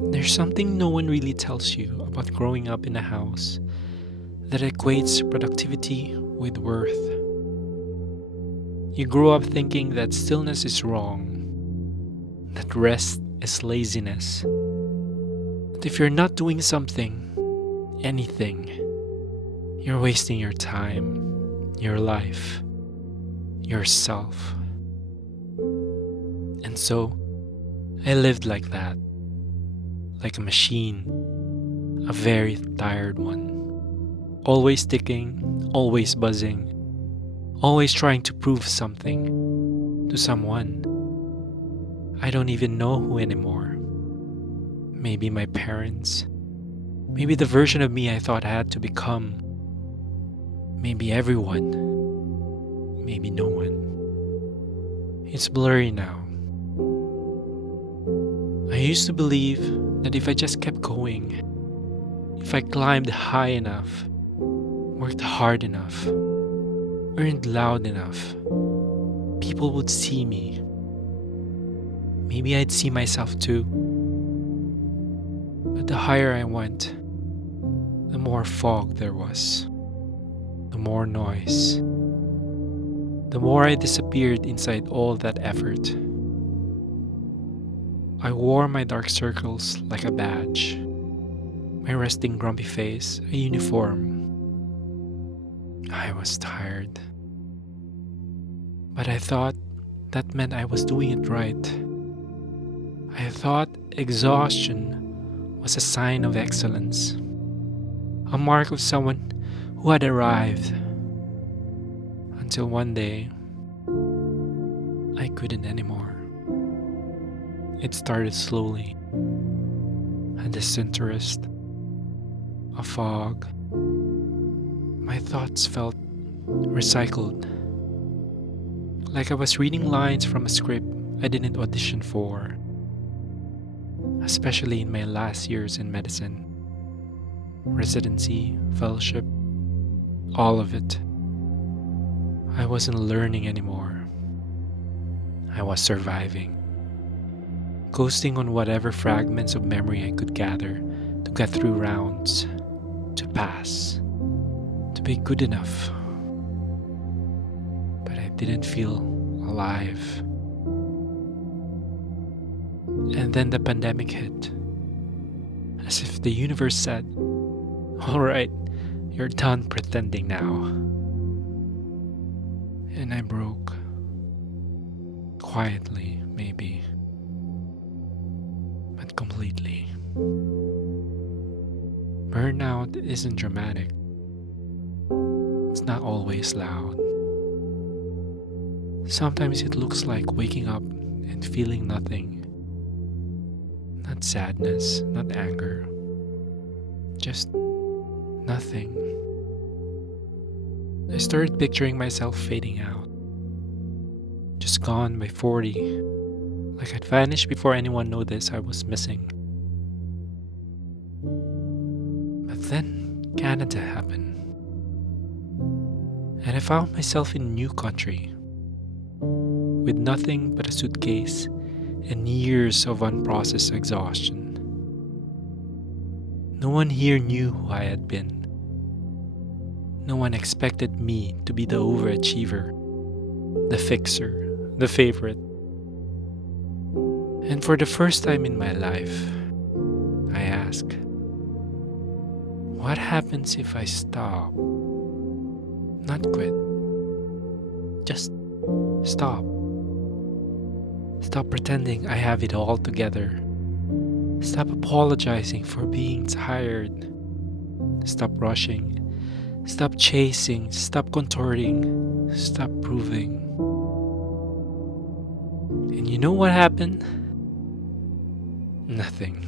There's something no one really tells you about growing up in a house that equates productivity with worth. You grow up thinking that stillness is wrong, that rest is laziness. But if you're not doing something, anything, you're wasting your time, your life, yourself. And so, I lived like that, like a machine, a very tired one. Always ticking, always buzzing, always trying to prove something to someone. I don't even know who anymore. Maybe my parents. Maybe the version of me I thought I had to become. Maybe everyone. Maybe no one. It's blurry now. I used to believe that if I just kept going, if I climbed high enough, worked hard enough, earned loud enough, people would see me. Maybe I'd see myself too. But the higher I went, the more fog there was, the more noise, the more I disappeared inside all that effort. I wore my dark circles like a badge, my resting grumpy face a uniform. I was tired. But I thought that meant I was doing it right. I thought exhaustion was a sign of excellence, a mark of someone who had arrived. Until one day, I couldn't anymore. It started slowly. A disinterest, a fog. My thoughts felt recycled, like I was reading lines from a script I didn't audition for, especially in my last years in medicine. Residency, fellowship, all of it. I wasn't learning anymore. I was surviving, coasting on whatever fragments of memory I could gather to get through rounds, to pass, to be good enough. But I didn't feel alive. And then the pandemic hit, as if the universe said, "Alright, you're done pretending now." And I broke. Quietly, maybe, but completely. Burnout isn't dramatic. It's not always loud. Sometimes it looks like waking up and feeling nothing. Not sadness, not anger. Just nothing. I started picturing myself fading out. Just gone by 40. Like I'd vanished before anyone noticed I was missing. But then Canada happened. And I found myself in a new country, with nothing but a suitcase and years of unprocessed exhaustion. No one here knew who I had been. No one expected me to be the overachiever, the fixer, the favorite. And for the first time in my life, I asked, what happens if I stop? Not quit. Just stop. Stop pretending I have it all together. Stop apologizing for being tired. Stop rushing. Stop chasing. Stop contorting. Stop proving. And you know what happened? Nothing.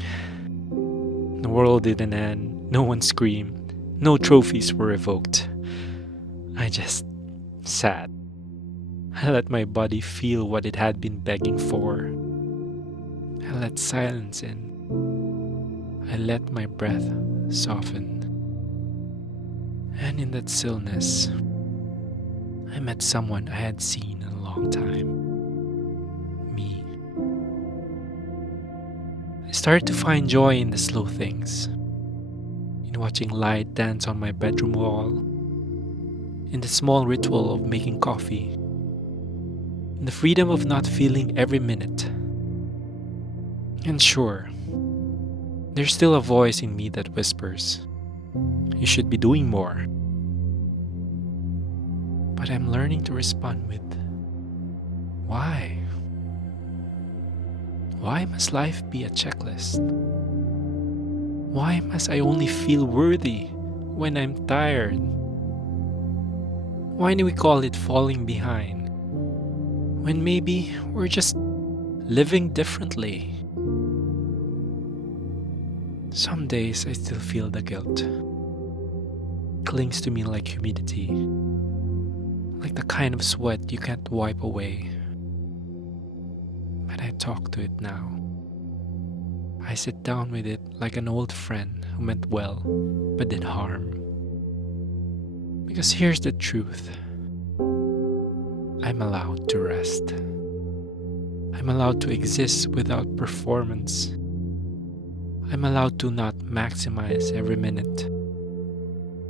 The world didn't end. No one screamed. No trophies were revoked. I just sat. I let my body feel what it had been begging for. I let silence in. I let my breath soften. And in that stillness, I met someone I had seen in a long time. Me. I started to find joy in the slow things, in watching light dance on my bedroom wall, in the small ritual of making coffee, in the freedom of not feeling every minute. And sure, there's still a voice in me that whispers, you should be doing more. But I'm learning to respond with, why? Why must life be a checklist? Why must I only feel worthy when I'm tired? Why do we call it falling behind when maybe we're just living differently? Some days I still feel the guilt. It clings to me like humidity, like the kind of sweat you can't wipe away. But I talk to it now. I sit down with it like an old friend who meant well but did harm. Because here's the truth. I'm allowed to rest. I'm allowed to exist without performance. I'm allowed to not maximize every minute.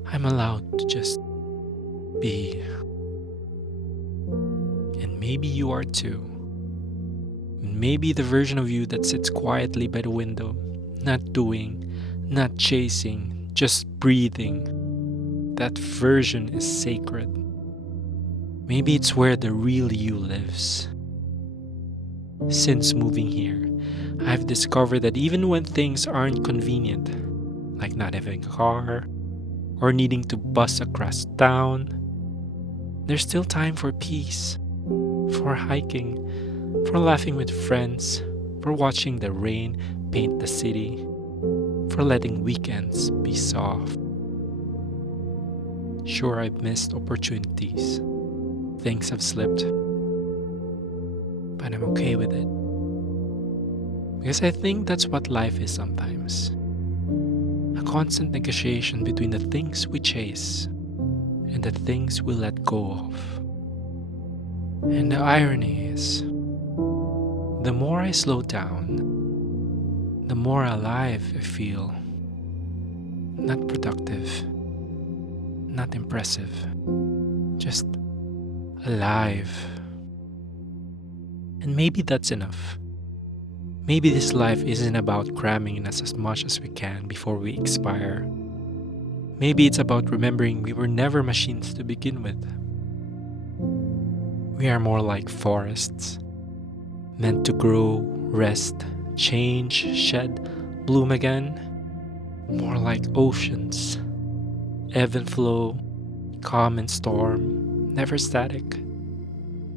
I'm allowed to just be. And maybe you are too. Maybe the version of you that sits quietly by the window, not doing, not chasing, just breathing. That version is sacred. Maybe it's where the real you lives. Since moving here, I've discovered that even when things aren't convenient, like not having a car or needing to bus across town, there's still time for peace, for hiking, for laughing with friends, for watching the rain paint the city, for letting weekends be soft. Sure, I've missed opportunities. Things have slipped. But I'm okay with it. Because I think that's what life is sometimes. A constant negotiation between the things we chase and the things we let go of. And the irony is, the more I slow down, the more alive I feel. Not productive, not impressive, just alive. And maybe that's enough. Maybe this life isn't about cramming in us as much as we can before we expire. Maybe it's about remembering we were never machines to begin with. We are more like forests, meant to grow, rest, change, shed, bloom again. More like oceans, ebb and flow, calm and storm, never static.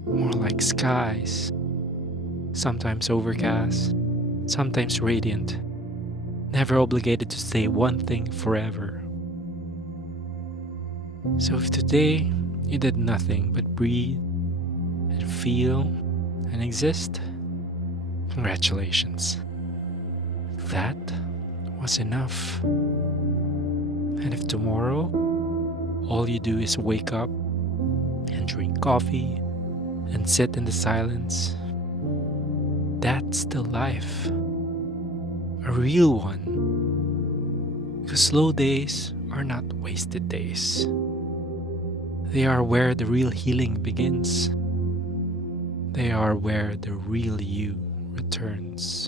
More like skies, sometimes overcast, sometimes radiant, never obligated to stay one thing forever. So if today you did nothing but breathe and feel and exist, congratulations. That was enough. And if tomorrow all you do is wake up and drink coffee and sit in the silence, that's still life. A real one. Because slow days are not wasted days. They are where the real healing begins. They are where the real you returns.